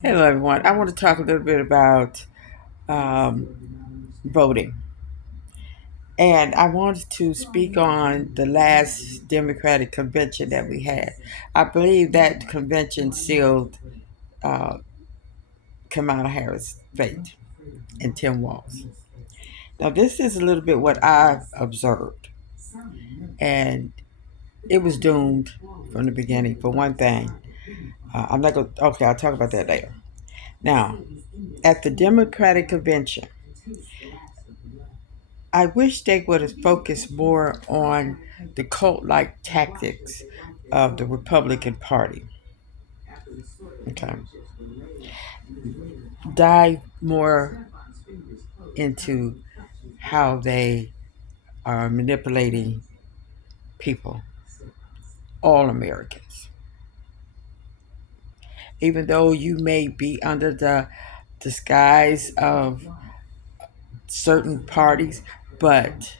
Hello, everyone. I want to talk a little bit about voting. And I wanted to speak on the last Democratic convention that we had. I believe that convention sealed uh, Kamala Harris' fate and Tim Walz. Now, this is a little bit what I've observed. And it was doomed from the beginning. For one thing, I'm not going to, okay, I'll talk about that later. Now, at the Democratic convention, I wish they would have focused more on the cult like tactics of the Republican Party. Okay. Dive more into how they are manipulating people, all Americans. Even though you may be under the disguise of certain parties, but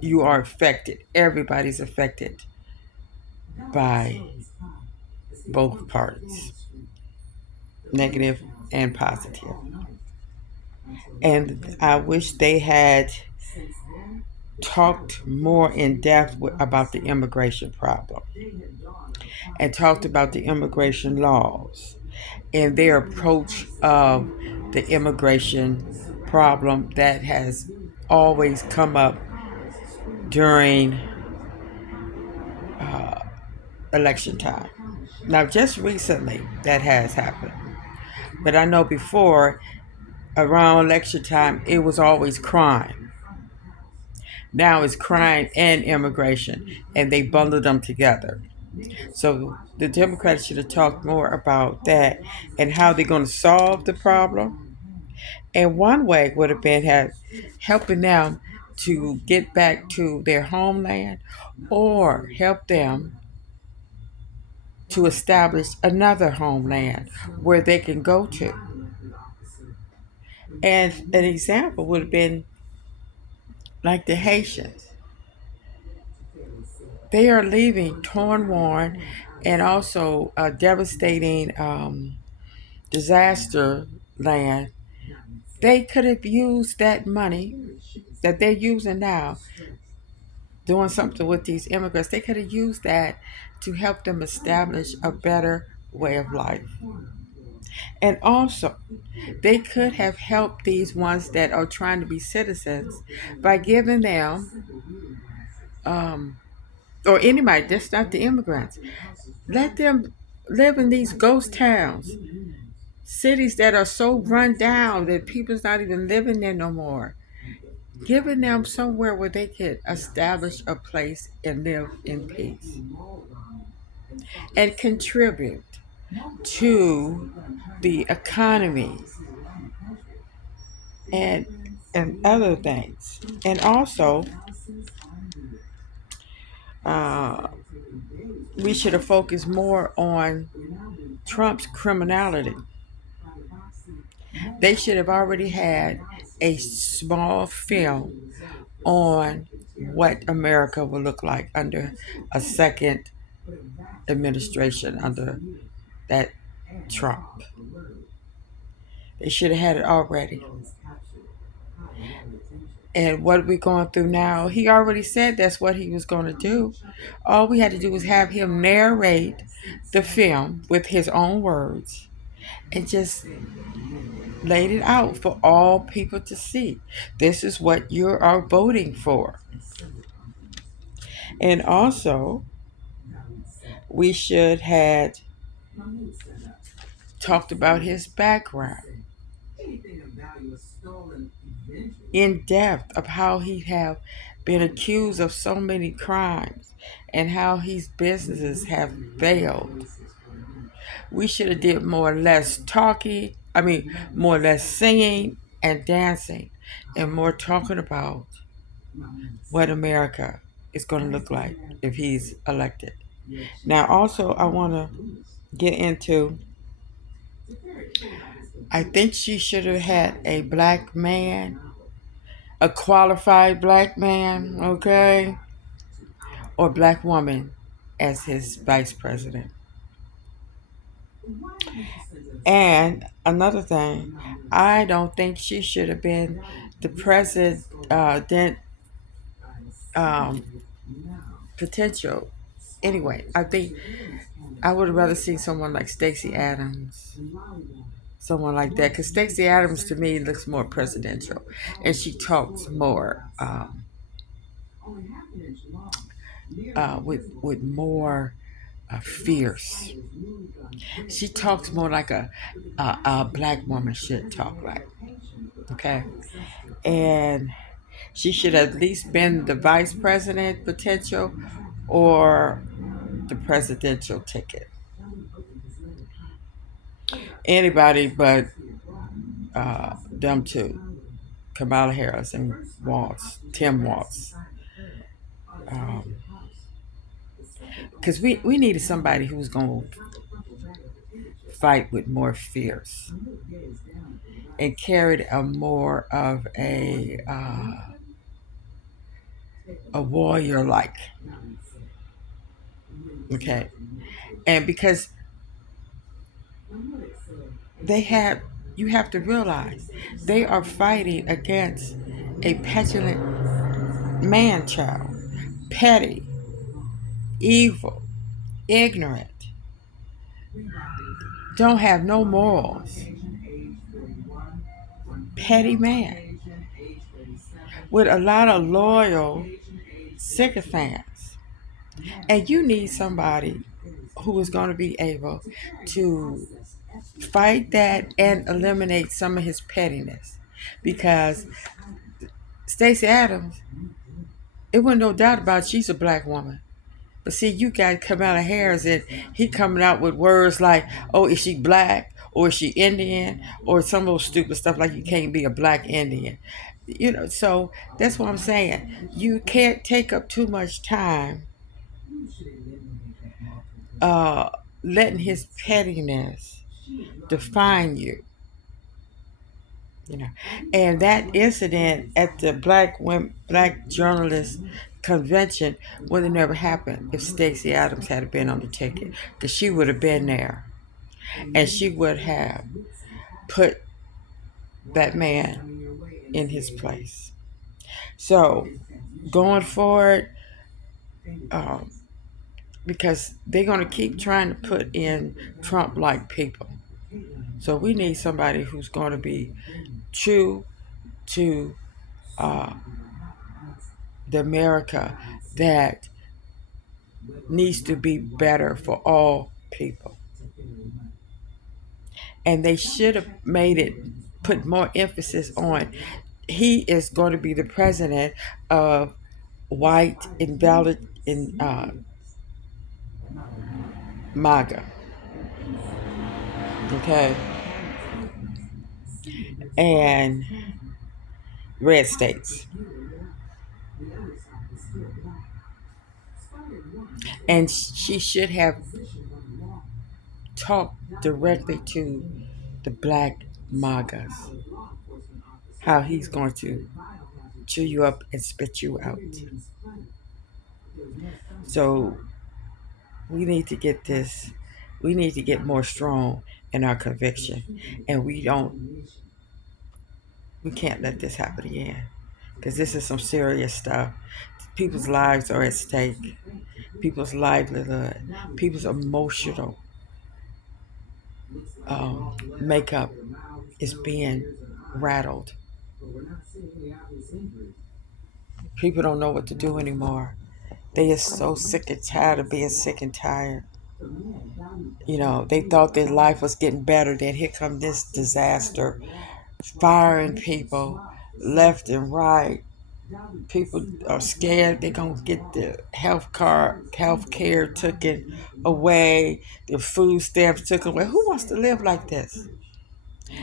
you are affected. Everybody's affected by both parties, negative and positive. And I wish they had talked more in depth about the immigration problem and talked about the immigration laws and their approach of the immigration problem that has always come up during uh, election time. Now, just recently that has happened, but I know before around election time it was always crime. Now it's crime and immigration, and they bundled them together. So the Democrats should have talked more about that and how they're going to solve the problem. And one way would have been helping them to get back to their homeland or help them to establish another homeland where they can go to. And an example would have been like the Haitians. They are leaving torn, worn, and also a devastating disaster land. They could have used that money that they're using now, doing something with these immigrants. They could have used that to help them establish a better way of life. And also, they could have helped these ones that are trying to be citizens by giving them, um, or anybody, just not the immigrants, let them live in these ghost towns, cities that are so run down that people's not even living there no more. Giving them somewhere where they could establish a place and live in peace and contribute to the economy and other things. And also, uh, we should have focused more on Trump's criminality. They should have already had a small film on what America will look like under a second administration under that Trump. They should have had it already. And what we're going through now, he already said that's what he was going to do. All we had to do was have him narrate the film with his own words and just laid it out for all people to see. This is what you are voting for. And also, we should had talked about his background in depth of how he have been accused of so many crimes and how his businesses have failed. We should have did more or less talking, more or less singing and dancing and more talking about what America is going to look like if he's elected. Now also I want to get into, I think she should have had a black man, a qualified black man, okay, or black woman as his vice president. And another thing, I don't think she should have been the president. Then um, potential. Anyway, I think I would have rather seen someone like Stacey Adams, someone like that, because Stacey Adams to me looks more presidential, and she talks more with more fierce. She talks more like a black woman should talk like. Okay, and she should at least been the vice president potential or the presidential ticket. Anybody but them two, Kamala Harris and Tim Waltz. Because we needed somebody who was going to fight with more fierce and carried a more of a warrior like. Okay. And because they have, you have to realize, they are fighting against a petulant man child, petty, evil, ignorant, don't have no morals, petty man with a lot of loyal sycophants. And you need somebody who is going to be able to fight that and eliminate some of his pettiness. Because Stacey Adams, it wasn't no doubt about it, she's a black woman. But see, you got Kamala Harris, and he coming out with words like, "Oh, is she black or is she Indian?" or some of those stupid stuff like you can't be a black Indian. So that's what I'm saying. You can't take up too much time uh, letting his pettiness define you. You know, and that incident at the black journalist convention would have never happened if Stacey Adams had been on the ticket, because she would have been there and she would have put that man in his place. So going forward, um, because they're going to keep trying to put in Trump-like people, so we need somebody who's going to be true to uh, the America that needs to be better for all people. And they should have made it, put more emphasis on, he is going to be the president of white invalid in MAGA, okay, and red states. And she should have talked directly to the black MAGAs, how he's going to chew you up and spit you out. So we need to get this, we need to get more strong in our conviction. And we can't let this happen again. Because this is some serious stuff. People's lives are at stake. People's livelihood, people's emotional makeup is being rattled. People don't know what to do anymore. They are so sick and tired of being sick and tired. They thought their life was getting better. Then here come this disaster, firing people left and right. People are scared they're gonna get the health care taken away, the food stamps taken away. Who wants to live like this?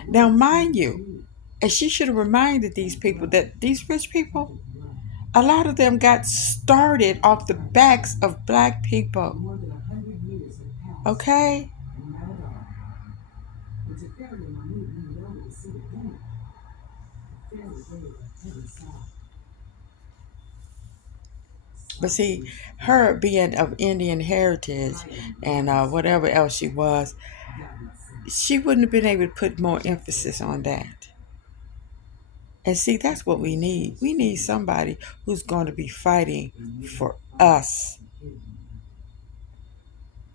Now, mind you, and she should have reminded these people that these rich people, a lot of them got started off the backs of black people. Okay? But see, her being of Indian heritage and whatever else she was, she wouldn't have been able to put more emphasis on that. And see, that's what we need. We need somebody who's going to be fighting for us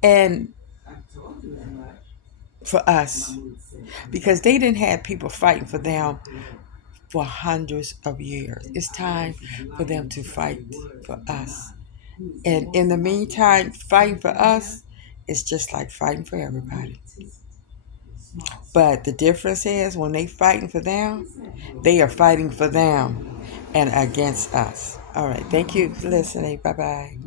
and for us. Because they didn't have people fighting for them for hundreds of years. It's time for them to fight for us. And in the meantime, fighting for us is just like fighting for everybody. But the difference is when they fighting for them, they are fighting for them and against us. All right. Thank you for listening. Bye bye.